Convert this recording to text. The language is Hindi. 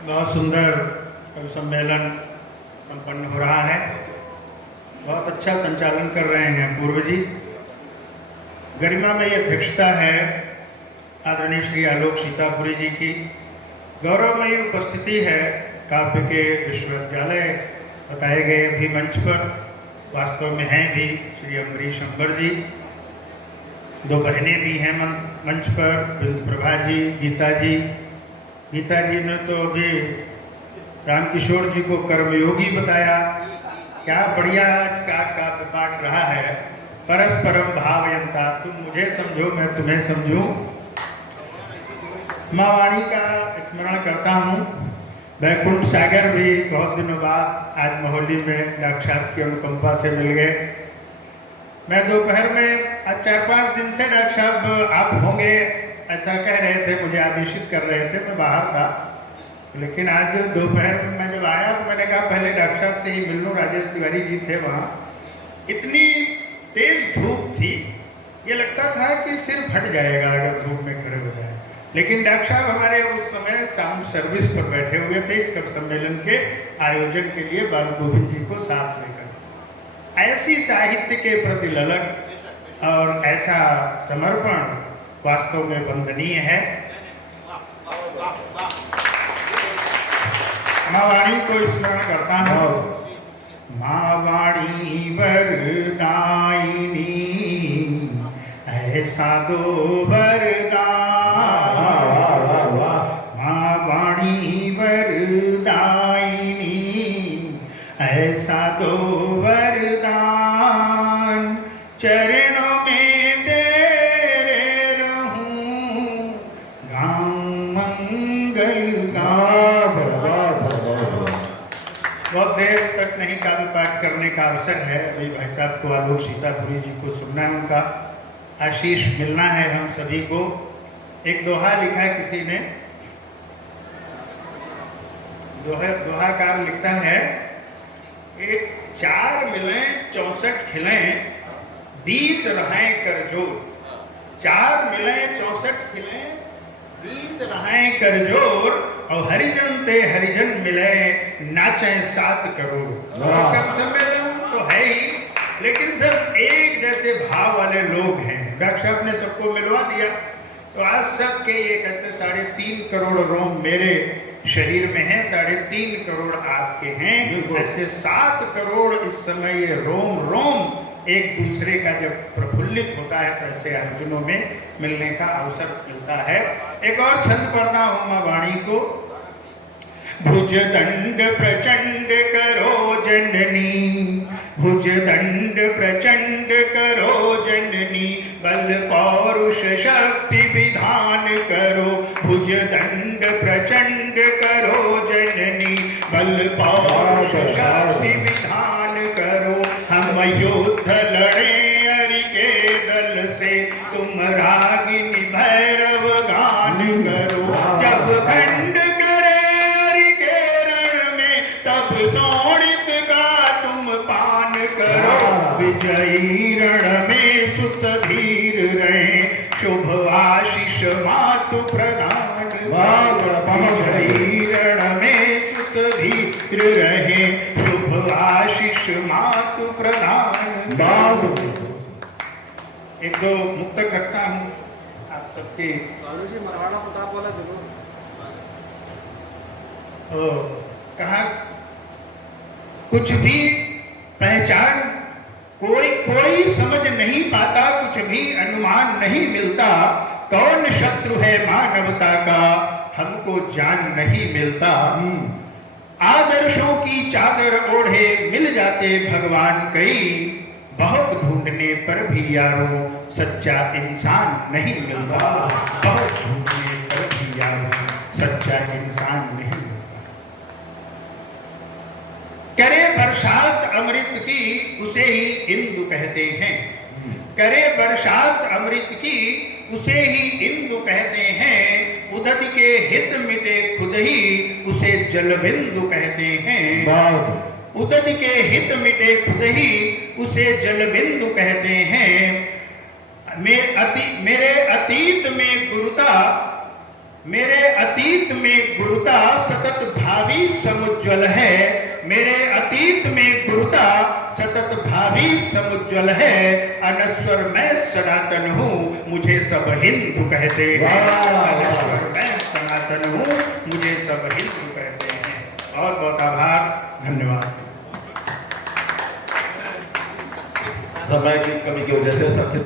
बहुत सुंदर कवि सम्मेलन संपन्न हो रहा है। बहुत अच्छा संचालन कर रहे हैं पूर्व जी। गरिमामयी अध्यक्षता है आदरणीय श्री आलोक सीतापुरी जी की। गौरवमयी उपस्थिति है काव्य के विश्वविद्यालय बताए गए अभी मंच पर, वास्तव में हैं भी श्री अम्बरीश अंबर जी। दो बहनें भी हैं मंच पर, बिंदु प्रभा जी, गीता जी। गीता जी ने तो अभी रामकिशोर जी को कर्मयोगी बताया। क्या बढ़िया आज का काव्य पाठ रहा है। परस्परम भावयंता, तुम मुझे समझो मैं तुम्हें समझूं। माँ वाणी का स्मरण करता हूँ। वैकुंठ सागर भी बहुत दिनों बाद आज मोहाली में डॉक्टर की अनुकंपा से मिल गए। मैं दोपहर में आज 4-5 दिन से डॉक्टर साहब आप होंगे ऐसा कह रहे थे, मुझे आदेशित कर रहे थे, मैं बाहर था। लेकिन आज दोपहर में मैं जब आया तो मैंने कहा पहले डॉक्टर साहब से ही मिल लूँ। राजेश तिवारी जी थे वहाँ। इतनी तेज धूप थी, ये लगता था कि सिर फट जाएगा अगर धूप में खड़े हो जाए। लेकिन डॉक्टर साहब हमारे उस समय साउंड सर्विस पर बैठे हुए थे इस कवि सम्मेलन के आयोजन के लिए, बाल गोविंद जी को साथ लेकर। ऐसी साहित्य के प्रति ललक और ऐसा समर्पण वास्तव में वंदनीय है। माँ वाणी को स्मरण करता हूँ। माँ वाणी वरदायिनी, ऐसा दो वरदान। माँ वाणी वरदायिनी, ऐसा दो वरदान। चरणों में तेरे रहूं, गाऊं मंगल गान। बहुत देर तक नहीं काव्य पाठ करने का अवसर है। अभी भाई साहब को, आलोक सीतापुरी जी को सुनना है, उनका आशीष मिलना है हम सभी को। एक दोहा लिखा है किसी ने। दोहाकार लिखता है, एक 4 मिलें 64 खिलें, 20 रहें कर जोर। 4 मिलें 64 खिलें, 20 रहें कर जोर। और हरिजन ते हरिजन मिले, नाचें 7 करोड़। कवि सम्मेलन तो है ही, लेकिन सिर्फ एक जैसे भाव वाले लोग हैं। डॉक्टर साहब ने सबको मिलवा दिया। तो आज सबके ये कहते 3.5 करोड़ रोम मेरे शरीर में है, 3.5 करोड़ आपके हैं। ऐसे 7 करोड़ इस समय ये रोम रोम एक दूसरे का जब प्रफुल्लित होता है तो ऐसे अर्जुनों में मिलने का अवसर मिलता है। एक और छंद पढ़ता हूँ माँ वाणी को। भुज दंड प्रचंड करो जननी, भुज दंड प्रचंड करो जननी, बल पौरुष शक्ति विधान करो। भुज दंड प्रचंड करो जननी, बल पौरुष शक्ति विधान करो। हम युद्ध लड़े हरि के दल से, तुम रागिनी भैरव गान करो। जब खंड करे हरि के रण में, तब शोणित का तुम पान करो। विजयी रण में सुत धीर रहे, शुभ आशीष मातु प्रदान। विजयी रण में सुत धीर रहे, शुभ आशीष मातु प्रदान। एक दो मुक्तक रखता हूँ आप सबके। कहा कुछ भी पहचान कोई समझ नहीं पाता, कुछ भी अनुमान नहीं मिलता। कौन शत्रु है मानवता का, हमको जान नहीं मिलता। आदर्शों की चादर ओढ़े मिल जाते भगवान कई, बहुत ढूंढने पर भी यारों सच्चा इंसान नहीं मिलता। बहुत ढूंढने पर भी यारों सच्चा इंसान नहीं मिलता। करे बरसात अमृत की, उसे ही इंदु कहते हैं। करे बरसात अमृत की, उसे ही इंदु कहते हैं। उदति के हित मिटे खुद ही, उसे जल बिंदु कहते हैं। उदति के हित मिटे खुद ही, उसे जल बिंदु कहते हैं। मेरे अतीत में गुरुता मेरे अतीत में गुरुता सतत भावी समुज्ज्वल है, मेरे अतीत में गुरुता सतत भावी समुज्ज्वल है। अनश्वर मैं सनातन हूँ, मुझे सब हिंदू कहते हैं। अनश्वर मैं सनातन हूँ, मुझे सब हिंदू कहते हैं। बहुत बहुत आभार, धन्यवाद। समय की कमी की वजह से सबसे